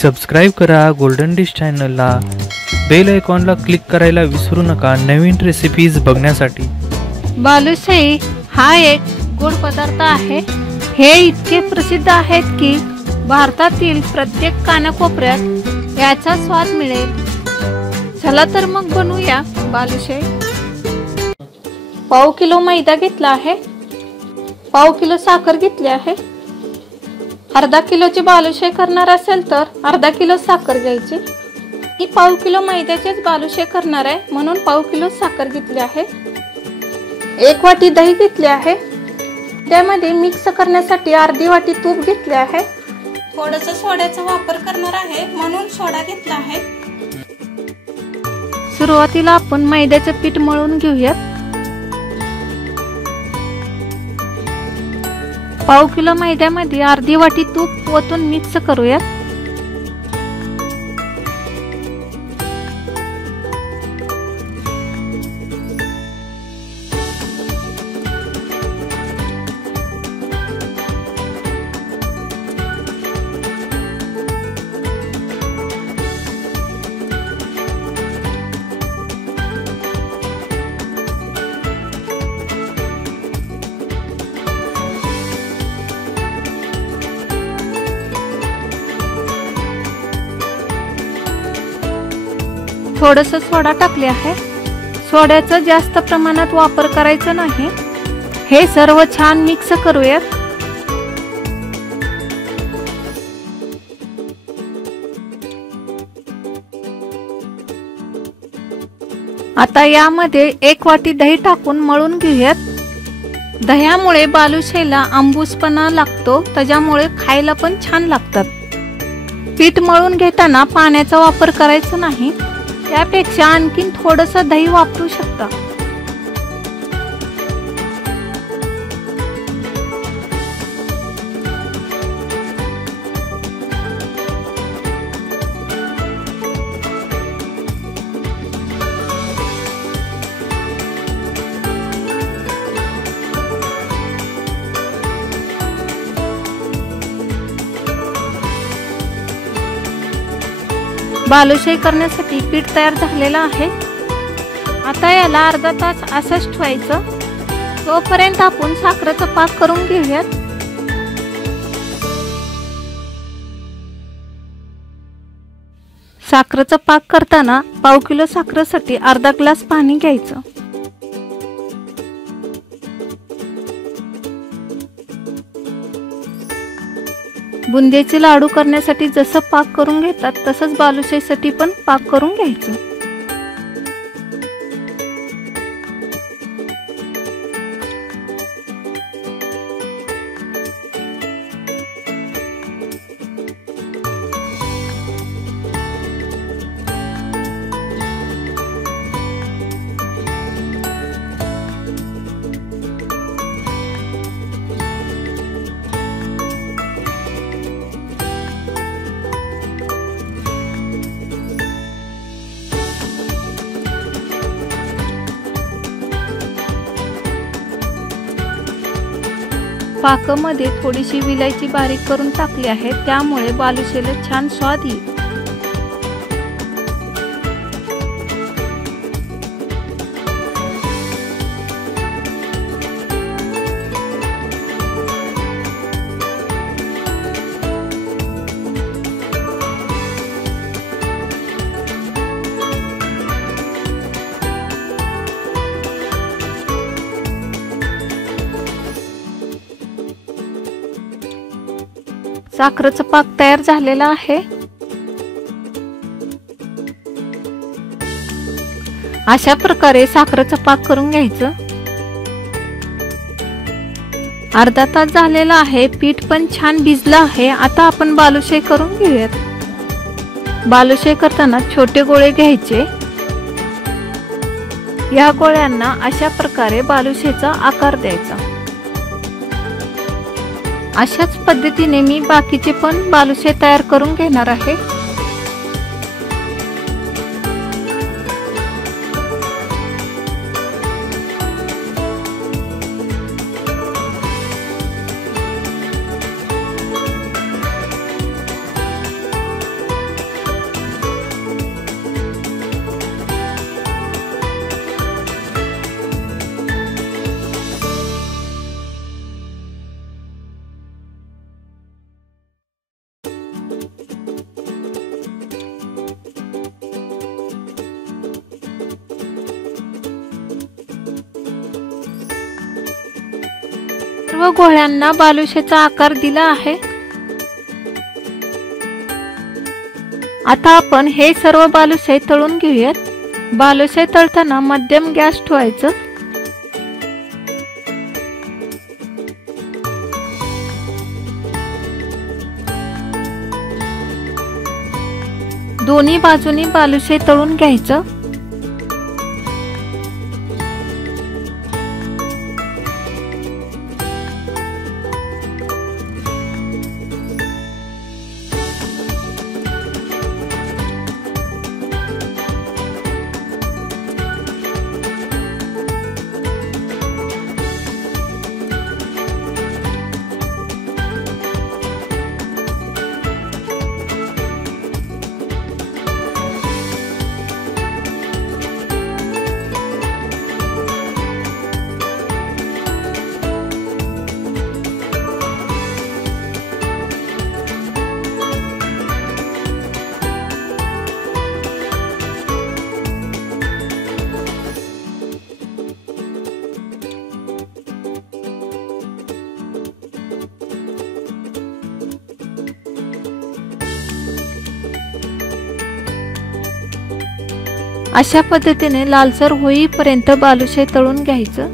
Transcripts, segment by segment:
Subscribe करा golden dish चॅनलला, bell आयकॉनला क्लिक करायला विसरू नका नवीन रेसिपीज बघण्यासाठी। बालुशाही हा एक गोड पदार्थ आहे। हे इतके प्रसिद्ध आहेत की भारतातील प्रत्येक कानाकोपऱ्यात याचा स्वाद मिळेल। चला तर मग बनवूया बालुशाही। पाव किलो मैदा घेतला आहे, पाव किलो साखर घेतली आहे। अर्धा किलोची बालुशाही करणार असेल तर अर्धा किलो साखर घ्यायची। मी पाव किलो मैद्याचेच बालुशाही करणार आहे म्हणून पाव किलो साखर घेतली आहे। एक वाटी दही घेतली आहे, त्यामध्ये मिक्स करण्यासाठी अर्धी वाटी तूप घेतले आहे। थोडंसं सोड्याचा वापर करणार आहे म्हणून सोडा घेतला आहे। सुरुवातीला आपण मैद्याचे पीठ मळून घेऊयात। पाव किलो मैद्यामध्ये अर्धी वाटी तूप ओतून मिक्स करूयात। थोडंसं सोडा टाकले आहे। सोड्याचा जास्त प्रमाणात वापर करायचा नाही। हे सर्व छान मिक्स करूयात। आता यामध्ये एक वाटी दही टाकून मळून घेऊयात। दह्यामुळे बालुशाहीला आंबूसपणा लागतो, त्याच्यामुळे खायला पण छान लागतात। पीठ मळून घेताना पाण्याचा वापर करायचा नाही, त्यापेक्षा आणखीन थोडंसं दही वापरू शकता। बालुशाही करण्यासाठी पीठ तयार झालेलं आहे। आता याला अर्धा तास असंच ठेवायचं, तोपर्यंत आपण साखरेचा पाक करून घेऊयात। साखरेचा पाक करताना पाव किलो साखरेसाठी अर्धा ग्लास पाणी घ्यायचं। बुंदीचे लाडू करण्यासाठी जसं पाक करून घेतात तसंच बालुशाहीसाठी पण पाक करून घ्यायचं। पाकामध्ये थोडीशी विलायची बारीक करून टाकली आहे, त्यामुळे बालुशाहीला छान स्वाद येईल। साखरेचा पाक तयार झालेला आहे। अशा प्रकारे साखरेचा पाक करून घ्यायचं। अर्धा तास झालेला आहे, पीठ पण छान भिजलं आहे। आता आपण बालुशाही करून घेऊयात। बालुशाही करताना छोटे गोळे घ्यायचे। या गोळ्यांना अशा प्रकारे बालुशाहीचा आकार द्यायचा। अशाच पद्धतीने मी बाकीचे पण बालुशाही तयार करून घेणार आहे। सर्व गोळ्यांना बालुशाहीचा आकार दिला आहे। आता आपण हे सर्व बालुशाही तळून घेऊयात। बालुशाही तळताना मध्यम गॅस ठेवायचा। दोन्ही बाजूनी बालुशाही तळून घ्यायचं। अशा पद्धतीने लालसर होईपर्यंत बालुशाही तळून घ्यायचं।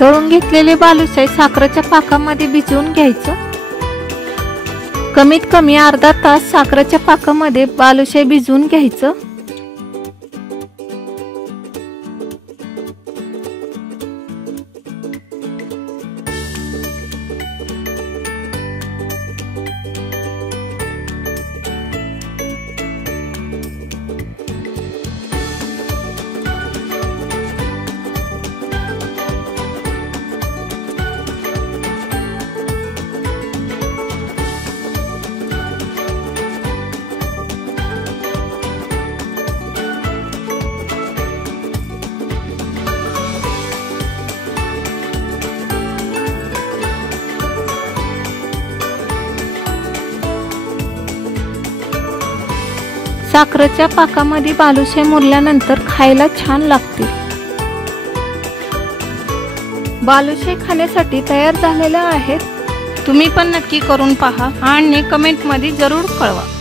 तळून घेतलेले बालुशाही साखरेच्या पाकामध्ये भिजवून घ्यायचं। कमीत कमी अर्धा तास साखरेच्या पाकामध्ये बालुशाही भिजवून घ्यायचं। साखरेच्या पाकामध्ये बालुशाही मुरल्यानंतर खायला छान लागतील। बालुशाही खाण्यासाठी तयार झालेल्या आहेत। तुम्ही पण नक्की करून पहा आणि कमेंट मध्ये जरूर कळवा।